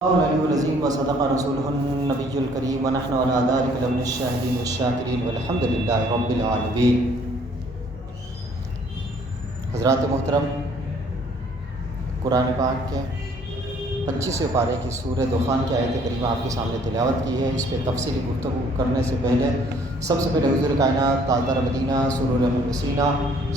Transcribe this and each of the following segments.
العلي العظيم وصدق رسوله النبي الكريم ونحن على ذلك لمن الشاهدين والشاكرين والحمد لله رب العالمين۔ حضرات محترم، قرآن پاک کے 25ویں پارے کی سورہ دخان کی آیت کریمہ آپ کے سامنے تلاوت کی ہے۔ اس پہ تفصیلی گفتگو کرنے سے پہلے سب سے پہلے حضور کائنات تاجدار مدینہ سرور المسینہ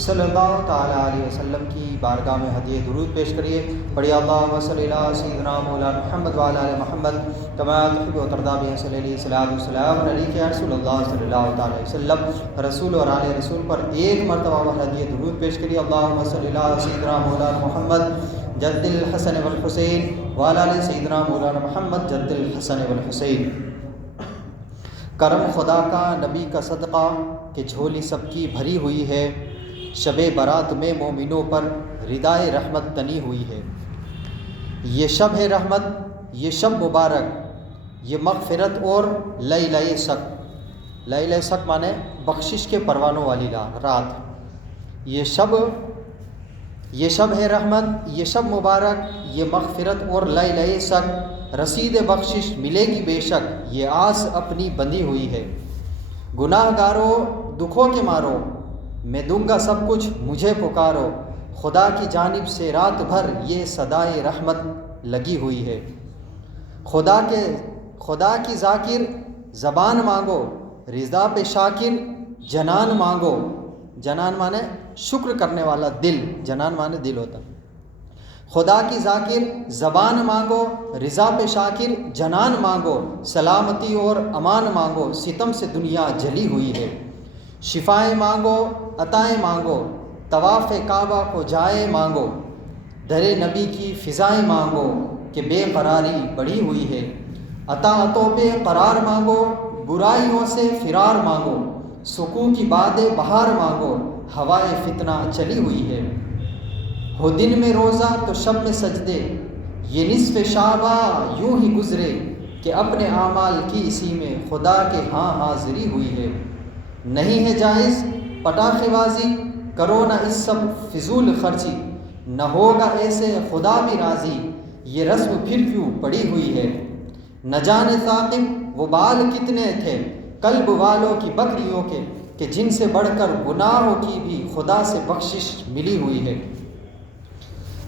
صلی اللہ تعالیٰ علیہ وسلم کی بارگاہ میں ہدیہ درود پیش کریے۔ پڑھیے اللہم صلی علی سیدنا مولانا محمد وعلی آل محمد کما تحب و ترضی بہ صلی علیہ الصلوۃ والسلام علیک یا رسول اللہ صلی اللہ تعالیٰ علیہ وسلم۔ رسول اور آل رسول پر ایک مرتبہ ہدیہ درود پیش کریے۔ اللہم صلی علی سیدنا مولانا محمد جد الحسن والحسین وعلی آل سیدنا مولانا محمد جد الحسن والحسین۔ کرم خدا کا نبی کا صدقہ کہ جھولی سب کی بھری ہوئی ہے، شب برات میں مومنوں پر ردائے رحمت تنی ہوئی ہے۔ یہ شب ہے رحمت، یہ شب مبارک، یہ مغفرت اور لیلہ شک۔ لیلہ شک مانے بخشش کے پروانوں والی رات۔ یہ شب ہے رحمت، یہ شب مبارک، یہ مغفرت اور لیلہ شک۔ رسید بخشش ملے گی بے شک، یہ آس اپنی بندھی ہوئی ہے۔ گناہ گارو دکھوں کے مارو، میں دوں گا سب کچھ مجھے پکارو۔ خدا کی جانب سے رات بھر یہ صدائے رحمت لگی ہوئی ہے۔ خدا کی ذاکر زبان مانگو، رضا پہ شاکر جنان مانگو۔ جنان مانے شکر کرنے والا دل، جنان مانے دل ہوتا۔ خدا کی ذاکر زبان مانگو، رضا پہ شاکر جنان مانگو۔ سلامتی اور امان مانگو، ستم سے دنیا جلی ہوئی ہے۔ شفائیں مانگو، عطائیں مانگو، طواف کعبہ کو جائے مانگو۔ در نبی کی فضائیں مانگو کہ بے قراری بڑھی ہوئی ہے۔ عطاعتوں پہ قرار مانگو، برائیوں سے فرار مانگو۔ سکون کی باد بہار مانگو، ہوائے فتنہ چلی ہوئی ہے۔ ہو دن میں روزہ تو شب میں سجدے، یہ نصف شعباں یوں ہی گزرے کہ اپنے اعمال کی اسی میں خدا کے ہاں حاضری ہوئی ہے۔ نہیں ہے جائز پٹاخے بازی، کرو نہ اس سب فضول خرچی۔ نہ ہوگا ایسے خدا بھی راضی، یہ رسم پھر کیوں پڑی ہوئی ہے۔ نہ جانے ثاقب وہ بال کتنے تھے قلب والوں کی بکریوں کے، کہ جن سے بڑھ کر گناہوں کی بھی خدا سے بخشش ملی ہوئی ہے۔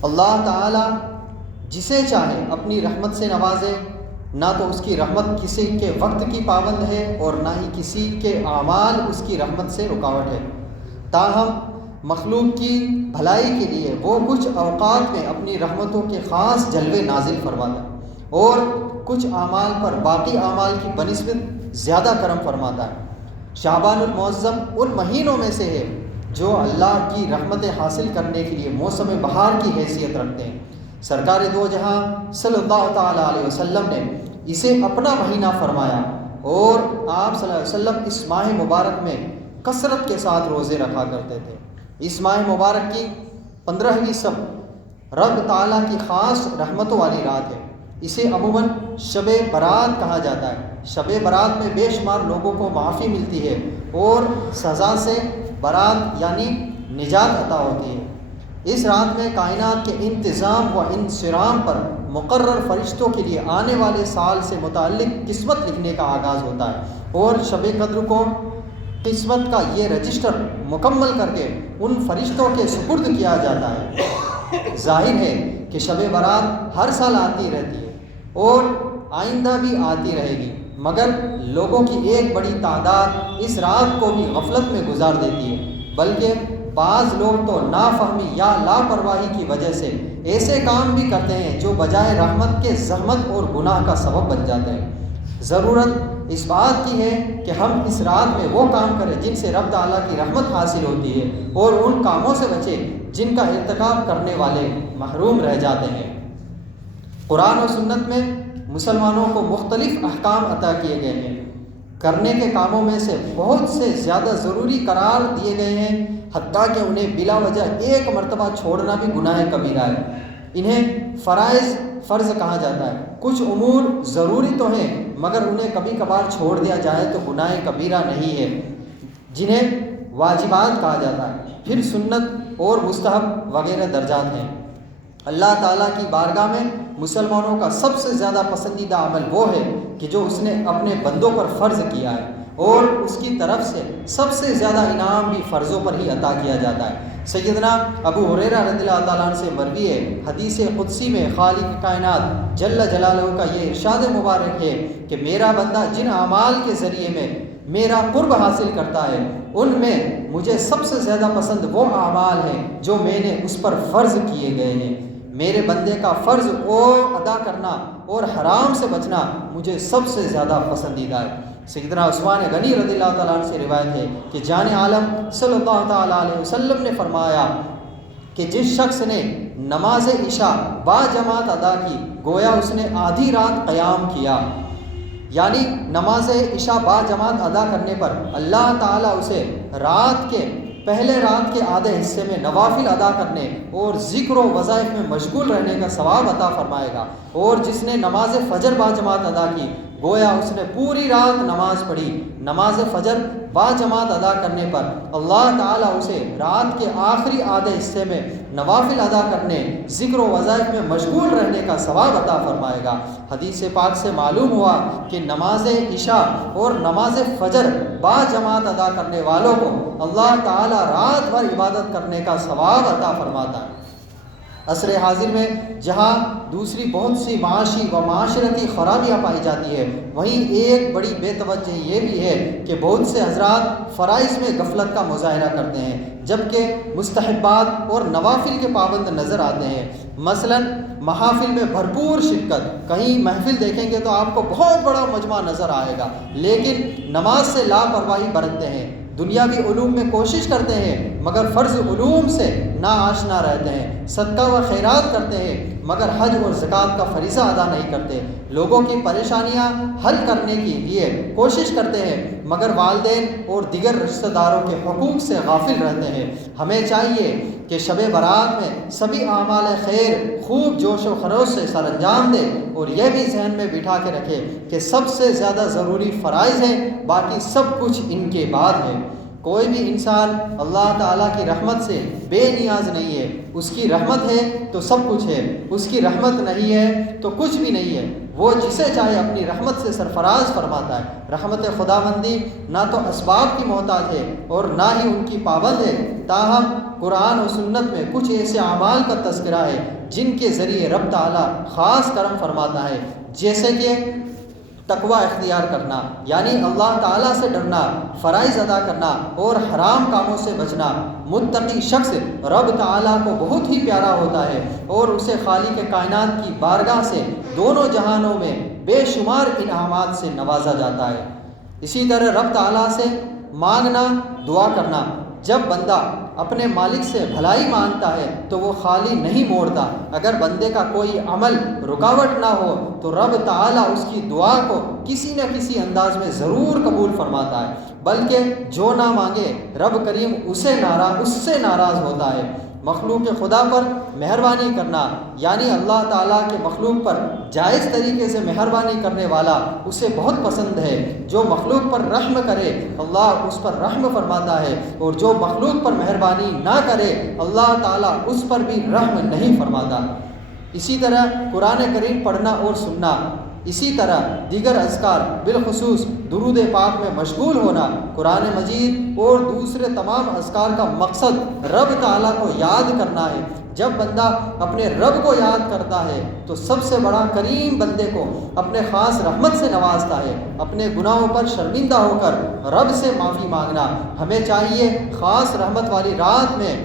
اللہ تعالیٰ جسے چاہے اپنی رحمت سے نوازے، نہ تو اس کی رحمت کسی کے وقت کی پابند ہے اور نہ ہی کسی کے اعمال اس کی رحمت سے رکاوٹ ہے۔ تاہم مخلوق کی بھلائی کے لیے وہ کچھ اوقات میں اپنی رحمتوں کے خاص جلوے نازل فرماتا ہے اور کچھ اعمال پر باقی اعمال کی بنسبت زیادہ کرم فرماتا ہے۔ شعبان المعظم ان مہینوں میں سے ہے جو اللہ کی رحمتیں حاصل کرنے کے لیے موسم بہار کی حیثیت رکھتے ہیں۔ سرکار دو جہاں صلی اللہ تعالیٰ علیہ وسلم نے اسے اپنا مہینہ فرمایا اور آپ صلی اللہ علیہ وسلم اس ماہ مبارک میں کثرت کے ساتھ روزے رکھا کرتے تھے۔ اس ماہ مبارک کی 15ویں سب رب تعالیٰ کی خاص رحمتوں والی رات ہے۔ اسے عموماً شب برات کہا جاتا ہے۔ شب برات میں بے شمار لوگوں کو معافی ملتی ہے اور سزا سے برات یعنی نجات عطا ہوتی ہے۔ اس رات میں کائنات کے انتظام و انصرام پر مقرر فرشتوں کے لیے آنے والے سال سے متعلق قسمت لکھنے کا آغاز ہوتا ہے اور شب قدر کو قسمت کا یہ رجسٹر مکمل کر کے ان فرشتوں کے سپرد کیا جاتا ہے۔ ظاہر ہے کہ شب برات ہر سال آتی رہتی ہے اور آئندہ بھی آتی رہے گی، مگر لوگوں کی ایک بڑی تعداد اس رات کو بھی غفلت میں گزار دیتی ہے، بلکہ بعض لوگ تو نافہمی یا لاپرواہی کی وجہ سے ایسے کام بھی کرتے ہیں جو بجائے رحمت کے زحمت اور گناہ کا سبب بن جاتے ہیں۔ ضرورت اس بات کی ہے کہ ہم اس رات میں وہ کام کریں جن سے رب تعالیٰ کی رحمت حاصل ہوتی ہے اور ان کاموں سے بچیں جن کا ارتکاب کرنے والے محروم رہ جاتے ہیں۔ قرآن و سنت میں مسلمانوں کو مختلف احکام عطا کیے گئے ہیں۔ کرنے کے کاموں میں سے بہت سے زیادہ ضروری قرار دیے گئے ہیں، حتیٰ کہ انہیں بلا وجہ ایک مرتبہ چھوڑنا بھی گناہ کبیرہ ہے۔ انہیں فرض کہا جاتا ہے۔ کچھ امور ضروری تو ہیں مگر انہیں کبھی کبھار چھوڑ دیا جائے تو گناہ کبیرہ نہیں ہے، جنہیں واجبات کہا جاتا ہے۔ پھر سنت اور مستحب وغیرہ درجات ہیں۔ اللہ تعالیٰ کی بارگاہ میں مسلمانوں کا سب سے زیادہ پسندیدہ عمل وہ ہے کہ جو اس نے اپنے بندوں پر فرض کیا ہے، اور اس کی طرف سے سب سے زیادہ انعام بھی فرضوں پر ہی عطا کیا جاتا ہے۔ سیدنا ابو ہریرہ رضی اللہ تعالیٰ عنہ سے مروی ہے، حدیث قدسی میں خالق کائنات جل جلالہ کا یہ ارشاد مبارک ہے کہ میرا بندہ جن اعمال کے ذریعے میں میرا قرب حاصل کرتا ہے، ان میں مجھے سب سے زیادہ پسند وہ اعمال ہیں جو میں نے اس پر فرض کیے گئے ہیں۔ میرے بندے کا فرض ادا کرنا اور حرام سے بچنا مجھے سب سے زیادہ پسندیدہ ہے۔ سیدنا عثمان غنی رضی اللہ تعالیٰ عنہ سے روایت ہے کہ جان عالم صلی اللہ تعالیٰ علیہ وسلم نے فرمایا کہ جس شخص نے نماز عشاء با جماعت ادا کی، گویا اس نے آدھی رات قیام کیا، یعنی نماز عشاء با جماعت ادا کرنے پر اللہ تعالیٰ اسے پہلے رات کے آدھے حصے میں نوافل ادا کرنے اور ذکر و وظائف میں مشغول رہنے کا ثواب عطا فرمائے گا۔ اور جس نے نماز فجر با جماعت ادا کی، گویا اس نے پوری رات نماز پڑھی، نماز فجر با جماعت ادا کرنے پر اللہ تعالیٰ اسے رات کے آخری آدھے حصے میں نوافل ادا کرنے، ذکر و وظائف میں مشغول رہنے کا ثواب عطا فرمائے گا۔ حدیث پاک سے معلوم ہوا کہ نماز عشاء اور نماز فجر با جماعت ادا کرنے والوں کو اللہ تعالیٰ رات بھر عبادت کرنے کا ثواب عطا فرماتا ہے۔ عصر حاضر میں جہاں دوسری بہت سی معاشی و معاشرتی خرابیاں پائی جاتی ہے، وہیں ایک بڑی بے توجہی یہ بھی ہے کہ بہت سے حضرات فرائض میں غفلت کا مظاہرہ کرتے ہیں، جبکہ مستحبات اور نوافل کے پابند نظر آتے ہیں۔ مثلا محافل میں بھرپور شرکت، کہیں محفل دیکھیں گے تو آپ کو بہت بڑا مجمع نظر آئے گا، لیکن نماز سے لاپرواہی برتتے ہیں، دنیاوی علوم میں کوشش کرتے ہیں مگر فرض علوم سے ناآشنا رہتے ہیں، صدقہ و خیرات کرتے ہیں مگر حج اور زکوٰۃ کا فریضہ ادا نہیں کرتے، لوگوں کی پریشانیاں حل کرنے کے لیے کوشش کرتے ہیں مگر والدین اور دیگر رشتہ داروں کے حقوق سے غافل رہتے ہیں۔ ہمیں چاہیے کہ شب برات میں سبھی اعمال خیر خوب جوش و خروش سے سر انجام دے، اور یہ بھی ذہن میں بٹھا کے رکھے کہ سب سے زیادہ ضروری فرائض ہیں، باقی سب کچھ ان کے بعد ہے۔ کوئی بھی انسان اللہ تعالیٰ کی رحمت سے بے نیاز نہیں ہے، اس کی رحمت ہے تو سب کچھ ہے، اس کی رحمت نہیں ہے تو کچھ بھی نہیں ہے۔ وہ جسے چاہے اپنی رحمت سے سرفراز فرماتا ہے۔ رحمت خداوندی نہ تو اسباب کی محتاج ہے اور نہ ہی ان کی پابند ہے، تاہم قرآن و سنت میں کچھ ایسے اعمال کا تذکرہ ہے جن کے ذریعے رب تعالیٰ خاص کرم فرماتا ہے، جیسے کہ تقوی اختیار کرنا، یعنی اللہ تعالیٰ سے ڈرنا، فرائض ادا کرنا اور حرام کاموں سے بچنا۔ متقی شخص رب تعالیٰ کو بہت ہی پیارا ہوتا ہے اور اسے خالق کائنات کی بارگاہ سے دونوں جہانوں میں بے شمار انعامات سے نوازا جاتا ہے۔ اسی طرح رب تعالیٰ سے مانگنا، دعا کرنا، جب بندہ اپنے مالک سے بھلائی مانگتا ہے تو وہ خالی نہیں موڑتا۔ اگر بندے کا کوئی عمل رکاوٹ نہ ہو تو رب تعالیٰ اس کی دعا کو کسی نہ کسی انداز میں ضرور قبول فرماتا ہے، بلکہ جو نہ مانگے رب کریم اس سے ناراض ہوتا ہے۔ مخلوق خدا پر مہربانی کرنا، یعنی اللہ تعالیٰ کے مخلوق پر جائز طریقے سے مہربانی کرنے والا اسے بہت پسند ہے۔ جو مخلوق پر رحم کرے اللہ اس پر رحم فرماتا ہے، اور جو مخلوق پر مہربانی نہ کرے اللہ تعالیٰ اس پر بھی رحم نہیں فرماتا۔ اسی طرح قرآن کریم پڑھنا اور سننا، اسی طرح دیگر اذکار بالخصوص درود پاک میں مشغول ہونا، قرآن مجید اور دوسرے تمام اذکار کا مقصد رب تعالیٰ کو یاد کرنا ہے۔ جب بندہ اپنے رب کو یاد کرتا ہے تو سب سے بڑا کریم بندے کو اپنے خاص رحمت سے نوازتا ہے۔ اپنے گناہوں پر شرمندہ ہو کر رب سے معافی مانگنا۔ ہمیں چاہیے خاص رحمت والی رات میں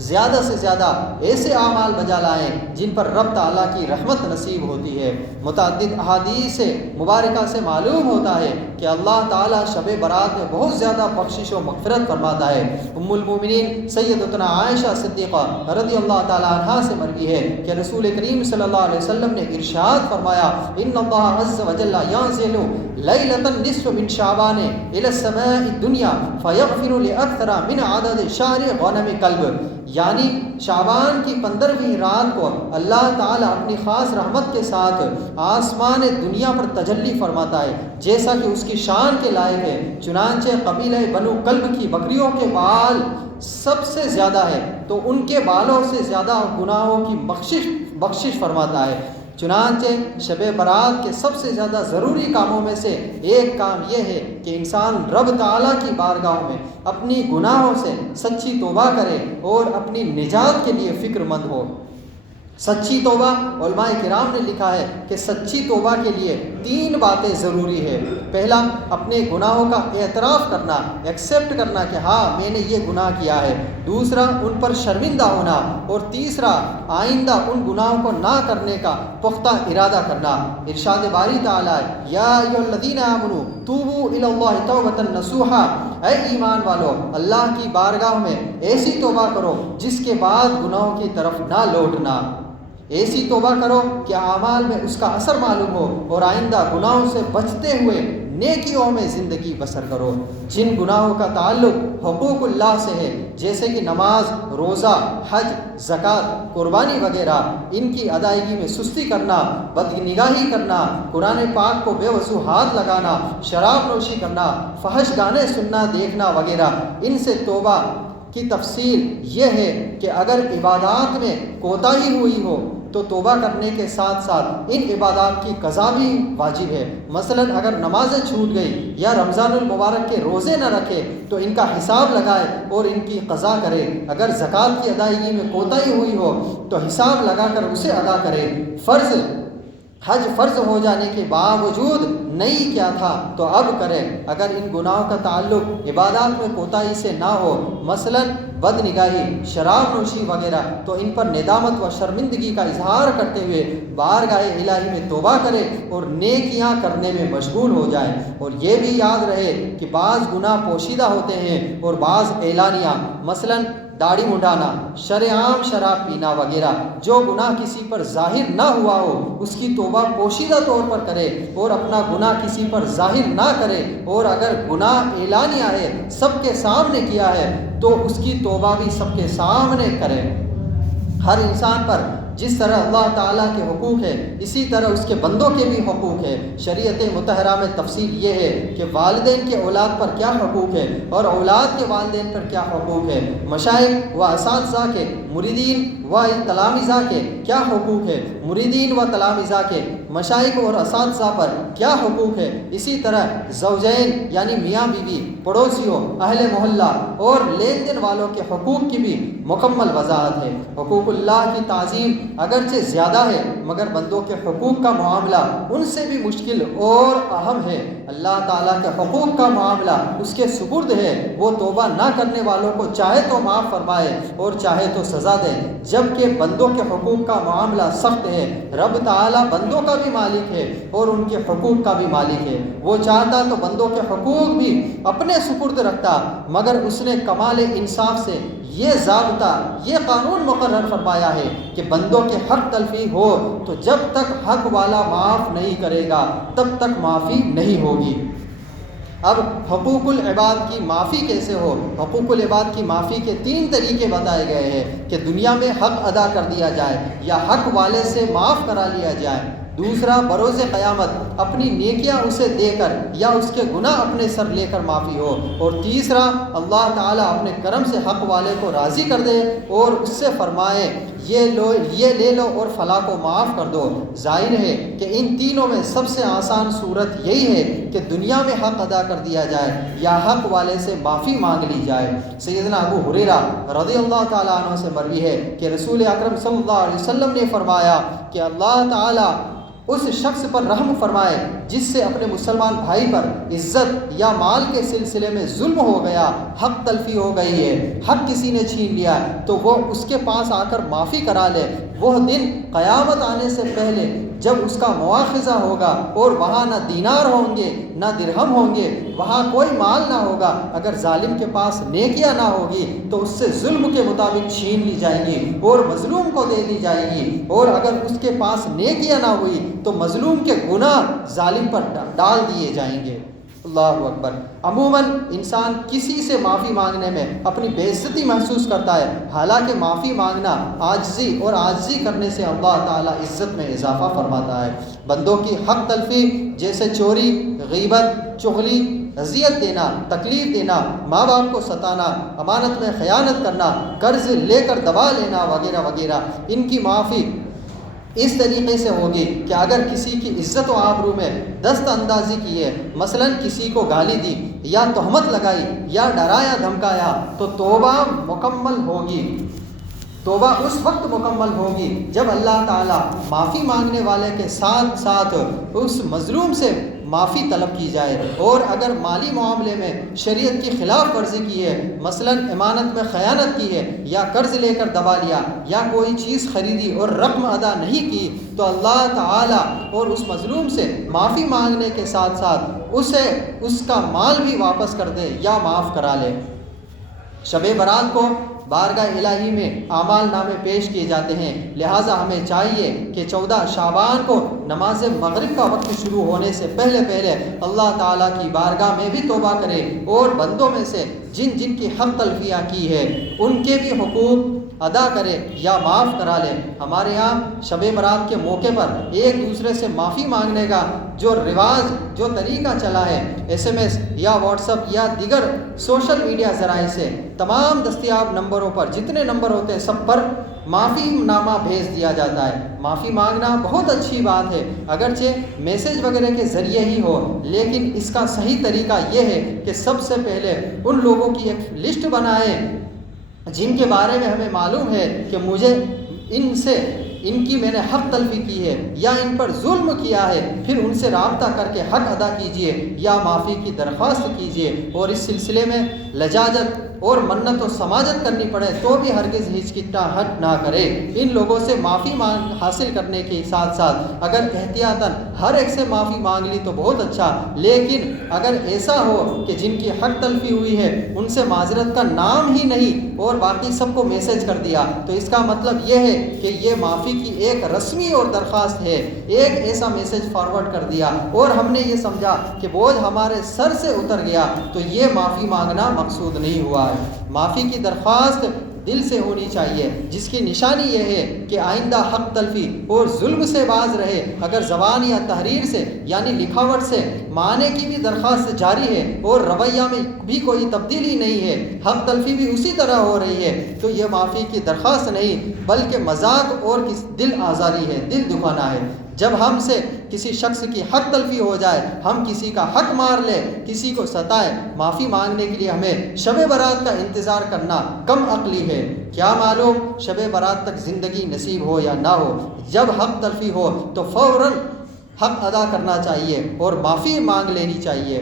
زیادہ سے زیادہ ایسے اعمال بجا لائیں جن پر رب تعالیٰ کی رحمت نصیب ہوتی ہے۔ متعدد احادیث مبارکہ سے معلوم ہوتا ہے کہ اللہ تعالیٰ شب برات میں بہت زیادہ بخشش و مغفرت فرماتا ہے۔ ام المومنین سیدتنا عائشہ صدیقہ رضی اللہ تعالیٰ عنہا سے مروی ہے کہ رسول کریم صلی اللہ علیہ وسلم نے ارشاد فرمایا، ان اللہ عز و جل ینزل لیلۃ النصف من شعبان الی السماء الدنیا فیغفر لاکثر من عدد شعر غنم کلب، یعنی شعبان کی 15ویں رات کو اللہ تعالیٰ اپنی خاص رحمت کے ساتھ آسمان دنیا پر تجلی فرماتا ہے جیسا کہ اس کی شان کے لائق ہے۔ چنانچہ قبیلہ بنو کلب کی بکریوں کے بال سب سے زیادہ ہے تو ان کے بالوں سے زیادہ گناہوں کی بخشش فرماتا ہے۔ چنانچہ شب برات کے سب سے زیادہ ضروری کاموں میں سے ایک کام یہ ہے کہ انسان رب تعالیٰ کی بارگاہ میں اپنی گناہوں سے سچی توبہ کرے اور اپنی نجات کے لیے فکر مند ہو۔ سچی توبہ، علماء کرام نے لکھا ہے کہ سچی توبہ کے لیے 3 باتیں ضروری ہے۔ پہلا، اپنے گناہوں کا اعتراف کرنا، ایکسیپٹ کرنا کہ ہاں میں نے یہ گناہ کیا ہے۔ دوسرا، ان پر شرمندہ ہونا، اور تیسرا، آئندہ ان گناہوں کو نہ کرنے کا پختہ ارادہ کرنا۔ ارشاد باری تعالیٰ، یا ایھا الذین آمنوا توبوا الی اللہ توبۃ نصوحا، اے ایمان والو اللہ کی بارگاہ میں ایسی توبہ کرو جس کے بعد گناہوں کی طرف نہ لوٹنا۔ ایسی توبہ کرو کہ اعمال میں اس کا اثر معلوم ہو اور آئندہ گناہوں سے بچتے ہوئے نیکیوں میں زندگی بسر کرو۔ جن گناہوں کا تعلق حقوق اللہ سے ہے جیسے کہ نماز، روزہ، حج، زکوٰۃ، قربانی وغیرہ، ان کی ادائیگی میں سستی کرنا، بدنگاہی کرنا، قرآن پاک کو بے وضو ہاتھ لگانا، شراب نوشی کرنا، فحش گانے سننا دیکھنا وغیرہ، ان سے توبہ کی تفصیل یہ ہے کہ اگر عبادات میں کوتاہی ہوئی ہو تو توبہ کرنے کے ساتھ ساتھ ان عبادات کی قضا بھی واجب ہے۔ مثلا اگر نمازیں چھوٹ گئی یا رمضان المبارک کے روزے نہ رکھے تو ان کا حساب لگائے اور ان کی قضا کرے۔ اگر زکوٰۃ کی ادائیگی میں کوتاہی ہوئی ہو تو حساب لگا کر اسے ادا کرے۔ حج فرض ہو جانے کے باوجود نہیں کیا تھا تو اب کرے۔ اگر ان گناہوں کا تعلق عبادات میں کوتاہی سے نہ ہو، مثلا بد نگاہی، شراب نوشی وغیرہ، تو ان پر ندامت و شرمندگی کا اظہار کرتے ہوئے بارگاہ الہی میں توبہ کرے اور نیکیاں کرنے میں مشغول ہو جائے۔ اور یہ بھی یاد رہے کہ بعض گناہ پوشیدہ ہوتے ہیں اور بعض اعلانیہ، مثلا داڑھی منڈانا، شرعام شراب پینا وغیرہ۔ جو گناہ کسی پر ظاہر نہ ہوا ہو اس کی توبہ پوشیدہ طور پر کرے اور اپنا گناہ کسی پر ظاہر نہ کرے، اور اگر گناہ اعلانیہ ہے، سب کے سامنے کیا ہے، تو اس کی توبہ بھی سب کے سامنے کرے۔ ہر انسان پر جس طرح اللہ تعالیٰ کے حقوق ہے اسی طرح اس کے بندوں کے بھی حقوق ہے۔ شریعت مطہرہ میں تفصیل یہ ہے کہ والدین کے اولاد پر کیا حقوق ہے اور اولاد کے والدین پر کیا حقوق ہے، مشائخ و اساتذہ کے، مریدین و تلامذہ کے کیا حقوق ہے، مریدین و تلامذہ کے مشائخ اور اساتذہ پر کیا حقوق ہے۔ اسی طرح زوجین یعنی میاں بیوی، پڑوسیوں، اہل محلہ اور لین دین والوں کے حقوق کی بھی مکمل وضاحت ہے۔ حقوق اللہ کی تعظیم اگرچہ زیادہ ہے مگر بندوں کے حقوق کا معاملہ ان سے بھی مشکل اور اہم ہے۔ اللہ تعالیٰ کے حقوق کا معاملہ اس کے سپرد ہے، وہ توبہ نہ کرنے والوں کو چاہے تو معاف فرمائے اور چاہے تو سزا دے، جبکہ بندوں کے حقوق کا معاملہ سخت ہے۔ رب تعالیٰ بندوں کا بھی مالک ہے اور ان کے حقوق کا بھی مالک ہے۔ وہ چاہتا تو بندوں کے حقوق بھی اپنے سپرد رکھتا، مگر اس نے کمال انصاف سے یہ ضابطہ، یہ قانون مقرر فرمایا ہے کہ بندوں کے حق تلفی ہو تو جب تک حق والا معاف نہیں کرے گا تب تک معافی نہیں ہوگی۔ اب حقوق العباد کی معافی کیسے ہو؟ حقوق العباد کی معافی کے 3 طریقے بتائے گئے ہیں کہ دنیا میں حق ادا کر دیا جائے یا حق والے سے معاف کرا لیا جائے۔ دوسرا، بروز قیامت اپنی نیکیاں اسے دے کر یا اس کے گناہ اپنے سر لے کر معافی ہو۔ اور تیسرا، اللہ تعالیٰ اپنے کرم سے حق والے کو راضی کر دے اور اس سے فرمائے یہ لے لو اور فلاں کو معاف کر دو۔ ظاہر ہے کہ ان تینوں میں سب سے آسان صورت یہی ہے کہ دنیا میں حق ادا کر دیا جائے یا حق والے سے معافی مانگ لی جائے۔ سیدنا ابو ہریرہ رضی اللہ تعالیٰ عنہ سے مروی ہے کہ رسول اکرم صلی اللہ علیہ وسلم نے فرمایا کہ اللہ تعالیٰ اس شخص پر رحم فرمائے جس سے اپنے مسلمان بھائی پر عزت یا مال کے سلسلے میں ظلم ہو گیا، حق تلفی ہو گئی ہے، حق کسی نے چھین لیا تو وہ اس کے پاس آ کر معافی کرا لے، وہ دن قیامت آنے سے پہلے جب اس کا مواخذہ ہوگا اور وہاں نہ دینار ہوں گے نہ درہم ہوں گے، وہاں کوئی مال نہ ہوگا، اگر ظالم کے پاس نیکیاں نہ ہوگی تو اس سے ظلم کے مطابق چھین لی جائیں گی اور مظلوم کو دے دی جائے گی، اور اگر اس کے پاس نیکیاں نہ ہوئی تو مظلوم کے گناہ ظالم پر ڈال دیے جائیں گے۔ اللہ اکبر۔ عموماً انسان کسی سے معافی مانگنے میں اپنی بے عزتی محسوس کرتا ہے، حالانکہ معافی مانگنا عاجزی اور عاجزی کرنے سے اللہ تعالیٰ عزت میں اضافہ فرماتا ہے۔ بندوں کی حق تلفی جیسے چوری، غیبت، چغلی، اذیت دینا، تکلیف دینا، ماں باپ کو ستانا، امانت میں خیانت کرنا، قرض لے کر دبا لینا وغیرہ وغیرہ، ان کی معافی اس طریقے سے ہوگی کہ اگر کسی کی عزت و آبرو میں دست اندازی کی ہے، مثلا کسی کو گالی دی یا تہمت لگائی یا ڈرایا دھمکایا، تو توبہ مکمل ہوگی۔ توبہ اس وقت مکمل ہوگی جب اللہ تعالیٰ معافی مانگنے والے کے ساتھ ساتھ اس مظلوم سے معافی طلب کی جائے، اور اگر مالی معاملے میں شریعت کی خلاف ورزی کی ہے، مثلا امانت میں خیانت کی ہے یا قرض لے کر دبا لیا یا کوئی چیز خریدی اور رقم ادا نہیں کی، تو اللہ تعالیٰ اور اس مظلوم سے معافی مانگنے کے ساتھ ساتھ اسے اس کا مال بھی واپس کر دے یا معاف کرا لے۔ شب برات کو بارگاہ الہی میں اعمال نامے پیش کیے جاتے ہیں، لہٰذا ہمیں چاہیے کہ 14 شعبان کو نماز مغرب کا وقت شروع ہونے سے پہلے اللہ تعالیٰ کی بارگاہ میں بھی توبہ کرے، اور بندوں میں سے جن جن کی حق تلفیاں کی ہے ان کے بھی حقوق ادا کرے یا معاف کرا لے۔ ہمارے یہاں شب برات کے موقع پر ایک دوسرے سے معافی مانگنے کا جو رواج، جو طریقہ چلا ہے، SMS یا واٹس ایپ یا دیگر سوشل میڈیا ذرائع سے تمام دستیاب نمبروں پر، جتنے نمبر ہوتے ہیں سب پر معافی نامہ بھیج دیا جاتا ہے۔ معافی مانگنا بہت اچھی بات ہے، اگرچہ میسیج وغیرہ کے ذریعے ہی ہو، لیکن اس کا صحیح طریقہ یہ ہے کہ سب سے پہلے ان لوگوں کی ایک لسٹ بنائیں جن کے بارے میں ہمیں معلوم ہے کہ مجھے ان کی میں نے حق تلفی کی ہے یا ان پر ظلم کیا ہے، پھر ان سے رابطہ کر کے حق ادا کیجئے یا معافی کی درخواست کیجئے، اور اس سلسلے میں لجاجت اور منت و سماجت کرنی پڑے تو بھی ہرگز ہچکچاہٹ نہ کرے۔ ان لوگوں سے معافی حاصل کرنے کے ساتھ ساتھ اگر احتیاطاً ہر ایک سے معافی مانگ لی تو بہت اچھا، لیکن اگر ایسا ہو کہ جن کی حق تلفی ہوئی ہے ان سے معذرت کا نام ہی نہیں اور باقی سب کو میسج کر دیا، تو اس کا مطلب یہ ہے کہ یہ معافی کی ایک رسمی اور درخواست ہے، ایک ایسا میسج فارورڈ کر دیا اور ہم نے یہ سمجھا کہ بوجھ ہمارے سر سے اتر گیا، تو یہ معافی مانگنا مقصود نہیں ہوا ہے۔ معافی کی درخواست دل سے ہونی چاہیے، جس کی نشانی یہ ہے کہ آئندہ حق تلفی اور ظلم سے باز رہے۔ اگر زبان یا تحریر سے یعنی لکھاوٹ سے معنی کی بھی درخواست جاری ہے اور رویہ میں بھی کوئی تبدیلی نہیں ہے، حق تلفی بھی اسی طرح ہو رہی ہے، تو یہ معافی کی درخواست نہیں بلکہ مذاق اور دل آزاری ہے، دل دکھانا ہے۔ جب ہم سے کسی شخص کی حق تلفی ہو جائے، ہم کسی کا حق مار لے، کسی کو ستائے، معافی مانگنے کے لیے ہمیں شب برات کا انتظار کرنا کم عقلی ہے۔ کیا معلوم شب برات تک زندگی نصیب ہو یا نہ ہو۔ جب حق تلفی ہو تو فوراً حق ادا کرنا چاہیے اور معافی مانگ لینی چاہیے۔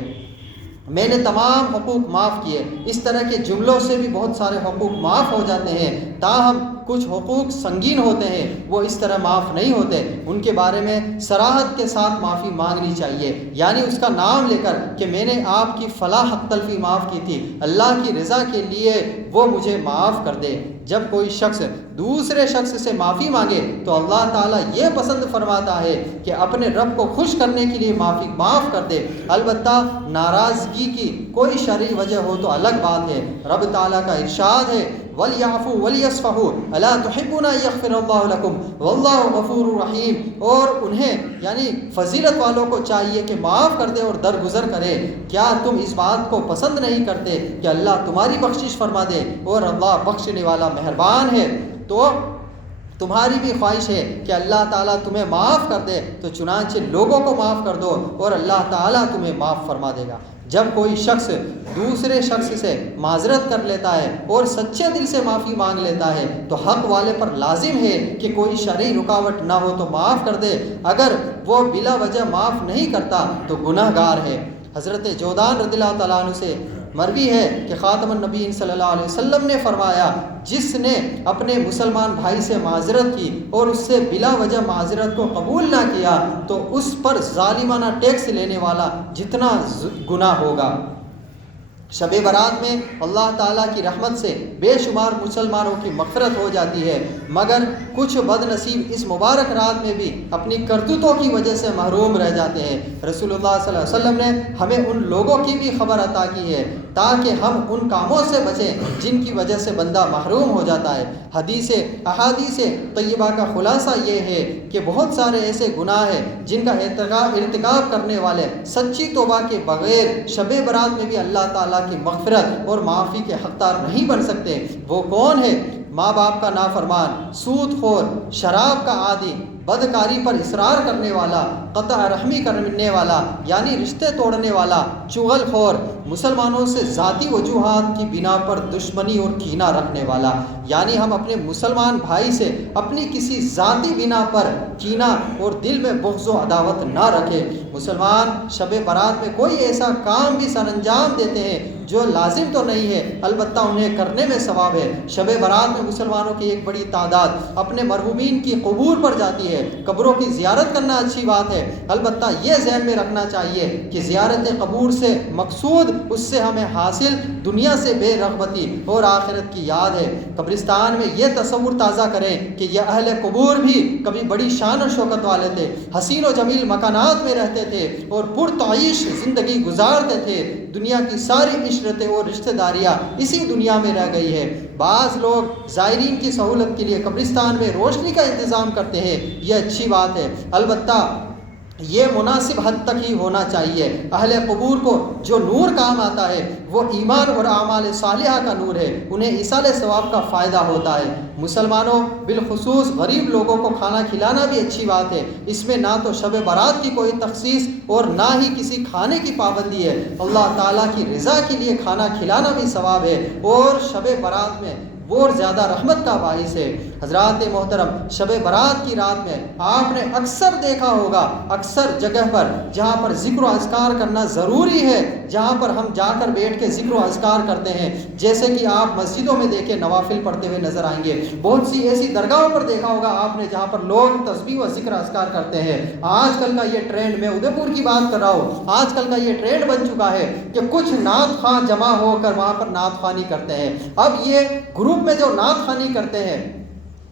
میں نے تمام حقوق معاف کیے، اس طرح کے جملوں سے بھی بہت سارے حقوق معاف ہو جاتے ہیں، تاہم کچھ حقوق سنگین ہوتے ہیں، وہ اس طرح معاف نہیں ہوتے، ان کے بارے میں صراحت کے ساتھ معافی مانگنی چاہیے، یعنی اس کا نام لے کر کہ میں نے آپ کی فلاں حق تلفی معاف کی تھی، اللہ کی رضا کے لیے وہ مجھے معاف کر دے۔ جب کوئی شخص دوسرے شخص سے معافی مانگے تو اللہ تعالیٰ یہ پسند فرماتا ہے کہ اپنے رب کو خوش کرنے کے لیے معاف کر دے، البتہ ناراضگی کی کوئی شرعی وجہ ہو تو الگ بات ہے۔ رب تعالیٰ کا ارشاد ہے وَلْيَعْفُوا وَلْيَصْفَحُوا أَلَا تُحِبُّونَ أَن يَغْفِرَ اللَّهُ لَكُمْ وَاللَّهُ غَفُورٌ رَحِيمٌ، اور انہیں یعنی فضیلت والوں کو چاہیے کہ معاف کر دے اور درگزر کرے۔ کیا تم اس بات کو پسند نہیں کرتے کہ اللہ تمہاری بخشش فرما دے، اور اللہ بخشنے والا مہربان ہے؟ تو تمہاری بھی خواہش ہے کہ اللہ تعالیٰ تمہیں معاف کر دے، تو چنانچہ لوگوں کو معاف کر دو اور اللہ تعالیٰ تمہیں معاف فرما دے گا۔ جب کوئی شخص دوسرے شخص سے معذرت کر لیتا ہے اور سچے دل سے معافی مانگ لیتا ہے تو حق والے پر لازم ہے کہ کوئی شرعی رکاوٹ نہ ہو تو معاف کر دے، اگر وہ بلا وجہ معاف نہیں کرتا تو گناہ گار ہے۔ حضرت جودان رضی اللہ تعالیٰ عنہ سے مروی ہے کہ خاتم النبیین صلی اللہ علیہ وسلم نے فرمایا جس نے اپنے مسلمان بھائی سے معذرت کی اور اس سے بلا وجہ معذرت کو قبول نہ کیا تو اس پر ظالمانہ ٹیکس لینے والا جتنا گناہ ہوگا۔ شب برات میں اللہ تعالیٰ کی رحمت سے بے شمار مسلمانوں کی مغفرت ہو جاتی ہے، مگر کچھ بد نصیب اس مبارک رات میں بھی اپنی کرتوتوں کی وجہ سے محروم رہ جاتے ہیں۔ رسول اللہ صلی اللہ علیہ وسلم نے ہمیں ان لوگوں کی بھی خبر عطا کی ہے تاکہ ہم ان کاموں سے بچیں جن کی وجہ سے بندہ محروم ہو جاتا ہے۔ احادیث طیبہ کا خلاصہ یہ ہے کہ بہت سارے ایسے گناہ ہیں جن کا ارتکاب کرنے والے سچی توبہ کے بغیر شب برات میں بھی اللہ تعالیٰ کی مغفرت اور معافی کے حقدار نہیں بن سکتے۔ وہ کون ہے؟ ماں باپ کا نافرمان، سود خور، شراب کا عادی، بدکاری پر اصرار کرنے والا، قطع رحمی کرنے والا یعنی رشتے توڑنے والا، چغل خور، مسلمانوں سے ذاتی وجوہات کی بنا پر دشمنی اور کینہ رکھنے والا، یعنی ہم اپنے مسلمان بھائی سے اپنی کسی ذاتی بنا پر کینہ اور دل میں بغض و عداوت نہ رکھے۔ مسلمان شب برات میں کوئی ایسا کام بھی سر انجام دیتے ہیں جو لازم تو نہیں ہے، البتہ انہیں کرنے میں ثواب ہے۔ شب برات میں مسلمانوں کی ایک بڑی تعداد اپنے مرحومین کی قبور پر جاتی ہے۔ قبروں کی زیارت کرنا اچھی بات ہے، البتہ یہ ذہن میں رکھنا چاہیے کہ زیارت قبور سے مقصود اس سے ہمیں حاصل دنیا سے بے رغبتی اور آخرت کی یاد ہے۔ قبرستان میں یہ تصور تازہ کریں کہ یہ اہل قبور بھی کبھی بڑی شان و شوکت والے تھے، حسین و جمیل مکانات میں رہتے تھے اور پرتعیش زندگی گزارتے تھے۔ دنیا کی ساری عشرتیں اور رشتہ داریاں اسی دنیا میں رہ گئی ہے۔ بعض لوگ زائرین کی سہولت کے لیے قبرستان میں روشنی کا انتظام کرتے ہیں، یہ اچھی بات ہے، البتہ یہ مناسب حد تک ہی ہونا چاہیے۔ اہل قبور کو جو نور کام آتا ہے وہ ایمان اور اعمال صالحہ کا نور ہے، انہیں ایصال ثواب کا فائدہ ہوتا ہے۔ مسلمانوں بالخصوص غریب لوگوں کو کھانا کھلانا بھی اچھی بات ہے، اس میں نہ تو شب برات کی کوئی تخصیص اور نہ ہی کسی کھانے کی پابندی ہے۔ اللہ تعالیٰ کی رضا کے لیے کھانا کھلانا بھی ثواب ہے اور شب برات میں اور زیادہ رحمت کا باعث ہے۔ حضرات محترم، شب برات کی رات میں آپ نے اکثر دیکھا ہوگا، اکثر جگہ پر جہاں پر ذکر و اذکار کرنا ضروری ہے، جہاں پر ہم جا کر بیٹھ کے ذکر و اذکار کرتے ہیں، جیسے کہ آپ مسجدوں میں دیکھیں نوافل پڑھتے ہوئے نظر آئیں گے۔ بہت سی ایسی درگاہوں پر دیکھا ہوگا آپ نے جہاں پر لوگ تسبیح و ذکر اذکار کرتے ہیں۔ آج کل کا یہ ٹرینڈ، میں ادے پور کی بات کر رہا ہوں، آج کل کا یہ ٹرینڈ بن چکا ہے کہ کچھ نعت خواں جمع ہو کر وہاں پر نعت خوانی کرتے ہیں۔ اب یہ گروپ میں جو نعت خوانی کرتے ہیں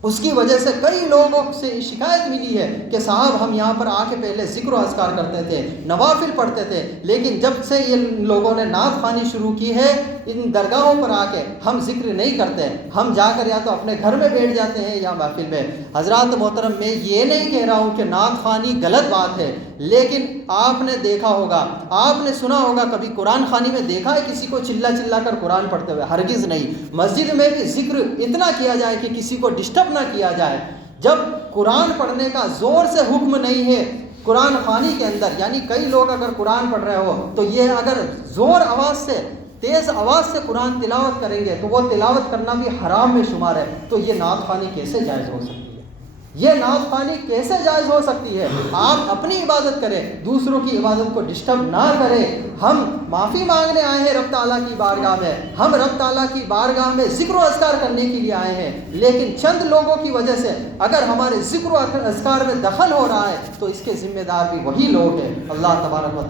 اس کی وجہ سے کئی لوگوں سے شکایت ملی ہے کہ صاحب ہم یہاں پر آ کے پہلے ذکر و اذکار کرتے تھے، نوافل پڑھتے تھے، لیکن جب سے یہ لوگوں نے نعت خوانی شروع کی ہے ان درگاہوں پر آ کے ہم ذکر نہیں کرتے، ہم جا کر یا تو اپنے گھر میں بیٹھ جاتے ہیں یا محفل میں۔ حضرات محترم، میں یہ نہیں کہہ رہا ہوں کہ نعت خوانی غلط بات ہے، لیکن آپ نے دیکھا ہوگا، آپ نے سنا ہوگا، کبھی قرآن خوانی میں دیکھا ہے کسی کو چلا چلا کر قرآن پڑھتے ہوئے؟ ہرگز نہیں۔ مسجد میں بھی ذکر اتنا کیا جائے کہ کسی کو ڈسٹرب نہ کیا جائے۔ جب قرآن پڑھنے کا زور سے حکم نہیں ہے قرآن خوانی کے اندر، یعنی کئی لوگ اگر قرآن پڑھ رہے ہو تو یہ اگر زور آواز سے، تیز آواز سے قرآن تلاوت کریں گے تو وہ تلاوت کرنا بھی حرام میں شمار ہے، تو یہ نعت خوانی کیسے جائز ہو سکتی ہے؟ یہ نعت خوانی کیسے جائز ہو سکتی ہے؟ آپ اپنی عبادت کریں، دوسروں کی عبادت کو ڈسٹرب نہ کریں۔ ہم معافی مانگنے آئے ہیں رب تعالیٰ کی بارگاہ میں، ہم رب تعالیٰ کی بارگاہ میں ذکر و اذکار کرنے کے لیے آئے ہیں، لیکن چند لوگوں کی وجہ سے اگر ہمارے ذکر و اذکار میں دخل ہو رہا ہے تو اس کے ذمہ دار بھی وہی لوگ ہیں۔ اللہ تبارک و تعالیٰ